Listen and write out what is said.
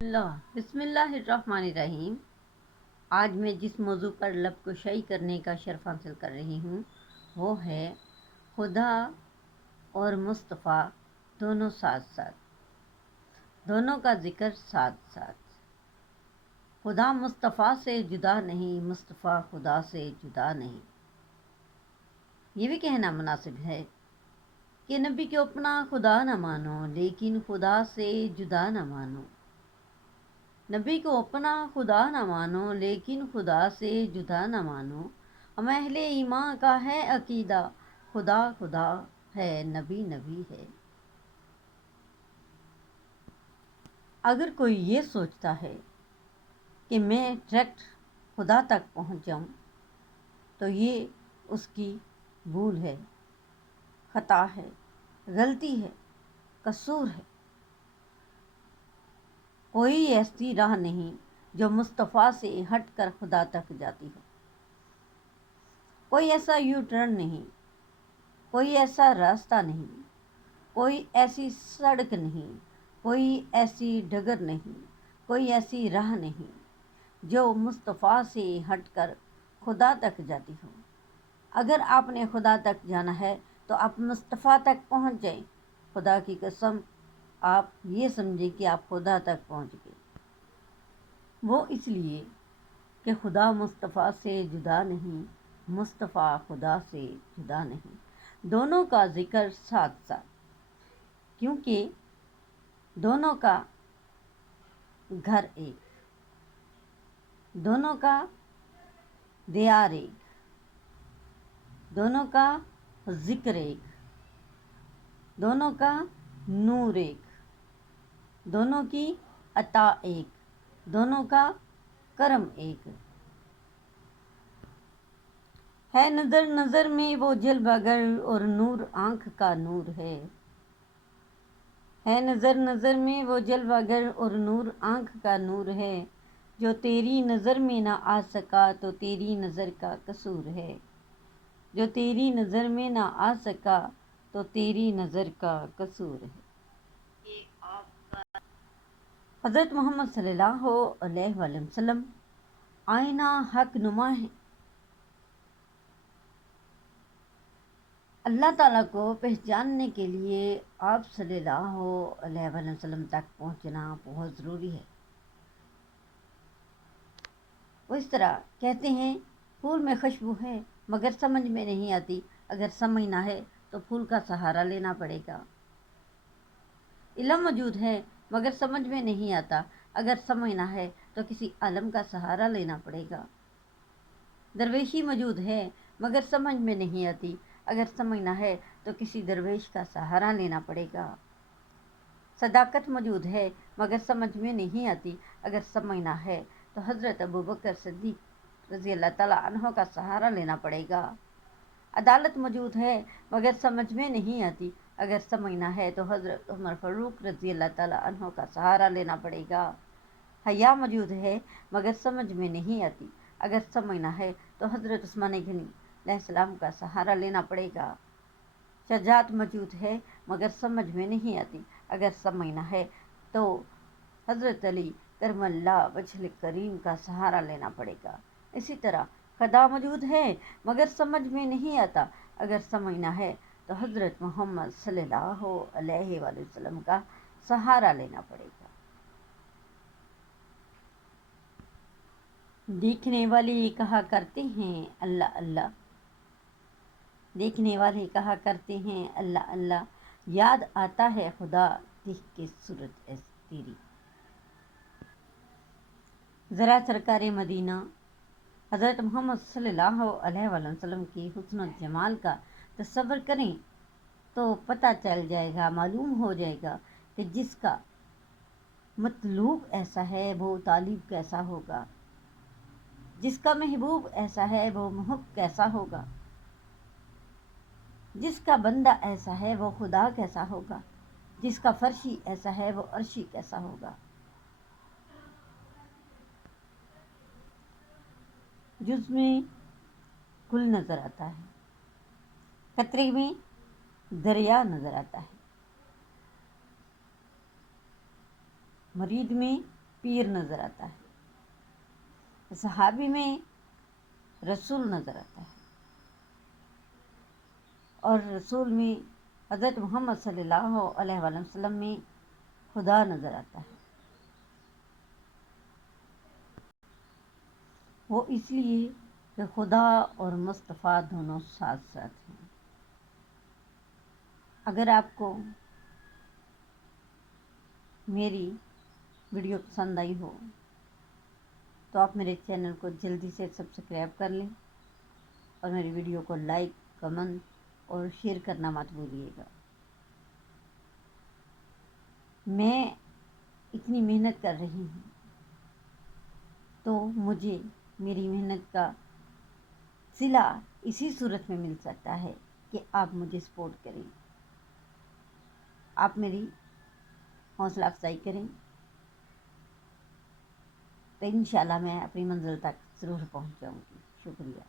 بسم اللہ الرحمن الرحیم۔ آج میں جس موضوع پر لب کشائی کرنے کا شرف حاصل کر رہی ہوں وہ ہے خدا اور مصطفیٰ دونوں ساتھ ساتھ، دونوں کا ذکر ساتھ ساتھ۔ خدا مصطفیٰ سے جدا نہیں، مصطفیٰ خدا سے جدا نہیں۔ یہ بھی کہنا مناسب ہے کہ نبی کو اپنا خدا نہ مانو لیکن خدا سے جدا نہ مانو۔ نبی کو اپنا خدا نہ مانو لیکن خدا سے جدا نہ مانو۔ ہم اہل ایمان کا ہے عقیدہ، خدا خدا ہے، نبی نبی ہے۔ اگر کوئی یہ سوچتا ہے کہ میں ڈائریکٹ خدا تک پہنچ جاؤں تو یہ اس کی بھول ہے، خطا ہے، غلطی ہے، قصور ہے۔ کوئی ایسی راہ نہیں جو مصطفیٰ سے ہٹ کر خدا تک جاتی ہو۔ کوئی ایسا یو ٹرن نہیں، کوئی ایسا راستہ نہیں، کوئی ایسی سڑک نہیں، کوئی ایسی ڈگر نہیں، کوئی ایسی راہ نہیں جو مصطفیٰ سے ہٹ کر خدا تک جاتی ہو۔ اگر آپ نے خدا تک جانا ہے تو آپ مصطفیٰ تک پہنچ جائیں۔ خدا کی قسم، آپ یہ سمجھیں کہ آپ خدا تک پہنچ گئے۔ وہ اس لیے کہ خدا مصطفیٰ سے جدا نہیں، مصطفیٰ خدا سے جدا نہیں۔ دونوں کا ذکر ساتھ ساتھ، کیونکہ دونوں کا گھر ایک، دونوں کا دیار ایک، دونوں کا ذکر ایک، دونوں کا نور ایک، دونوں کی عطا ایک، دونوں کا کرم ایک ہے۔ نظر نظر میں وہ جلوہ گر اور نور آنکھ کا نور ہے۔ نظر نظر میں وہ جلوہ گر اور نور آنکھ کا نور ہے۔ جو تیری نظر میں نہ آ سکا تو تیری نظر کا قصور ہے۔ جو تیری نظر میں نہ آ سکا تو تیری نظر کا قصور ہے۔ حضرت محمد صلی اللہ علیہ وآلہ وسلم آئینہ حق نما ہے۔ اللہ تعالیٰ کو پہچاننے کے لیے آپ صلی اللہ علیہ وآلہ وسلم تک پہنچنا بہت ضروری ہے۔ وہ اس طرح کہتے ہیں پھول میں خوشبو ہے مگر سمجھ میں نہیں آتی، اگر سمجھنا ہے تو پھول کا سہارا لینا پڑے گا۔ علم موجود ہے مگر سمجھ میں نہیں آتا، اگر سمجھنا ہے تو کسی عالم کا سہارا لینا پڑے گا۔ درویشی موجود ہے مگر سمجھ میں نہیں آتی، اگر سمجھنا ہے تو کسی درویش کا سہارا لینا پڑے گا۔ صداقت موجود ہے مگر سمجھ میں نہیں آتی، اگر سمجھنا ہے تو حضرت ابوبکر صدیق رضی اللہ تعالیٰ عنہ کا سہارا لینا پڑے گا۔ عدالت موجود ہے مگر سمجھ میں نہیں آتی، اگر سمجھنا ہے تو حضرت عمر فاروق رضی اللہ تعالیٰ عنہ کا سہارا لینا پڑے گا۔ حیا موجود ہے مگر سمجھ میں نہیں آتی، اگر سمجھنا ہے تو حضرت عثمان غنی علیہ السلام کا سہارا لینا پڑے گا۔ شجاعت موجود ہے مگر سمجھ میں نہیں آتی، اگر سمجھنا ہے تو حضرت علی کرم اللہ وجہ کریم کا سہارا لینا پڑے گا۔ اسی طرح خدا موجود ہے مگر سمجھ میں نہیں آتا، اگر سمجھنا ہے تو حضرت محمد صلی اللہ علیہ وآلہ وسلم کا سہارا لینا پڑے گا۔ دیکھنے والے کہا کرتے ہیں اللہ اللہ، دیکھنے والے کہا کرتے ہیں اللہ اللہ، یاد آتا ہے خدا دیکھ کے صورت ایسی تیری۔ ذرا سرکار مدینہ حضرت محمد صلی اللہ علیہ وآلہ وسلم کی حسن و جمال کا تصور کریں تو پتہ چل جائے گا، معلوم ہو جائے گا کہ جس کا مطلوب ایسا ہے وہ طالب کیسا ہوگا، جس کا محبوب ایسا ہے وہ محب کیسا ہوگا، جس کا بندہ ایسا ہے وہ خدا کیسا ہوگا، جس کا فرشی ایسا ہے وہ عرشی کیسا ہوگا۔ جز میں گل نظر آتا ہے، قطرے میں دریا نظر آتا ہے، مرید میں پیر نظر آتا ہے، صحابی میں رسول نظر آتا ہے، اور رسول میں حضرت محمد صلی اللہ علیہ وآلہ وسلم میں خدا نظر آتا ہے۔ وہ اس لیے کہ خدا اور مصطفیٰ دونوں ساتھ ساتھ ہیں۔ اگر آپ کو میری ویڈیو پسند آئی ہو تو آپ میرے چینل کو جلدی سے سبسکرائب کر لیں، اور میری ویڈیو کو لائک، کمنٹ اور شیئر کرنا مت بھولیے گا۔ میں اتنی محنت کر رہی ہوں تو مجھے میری محنت کا صلہ اسی صورت میں مل سکتا ہے کہ آپ مجھے سپورٹ کریں، آپ میری حوصلہ افزائی کریں، تو انشاءاللہ میں اپنی منزل تک ضرور پہنچ جاؤں گی۔ شکریہ۔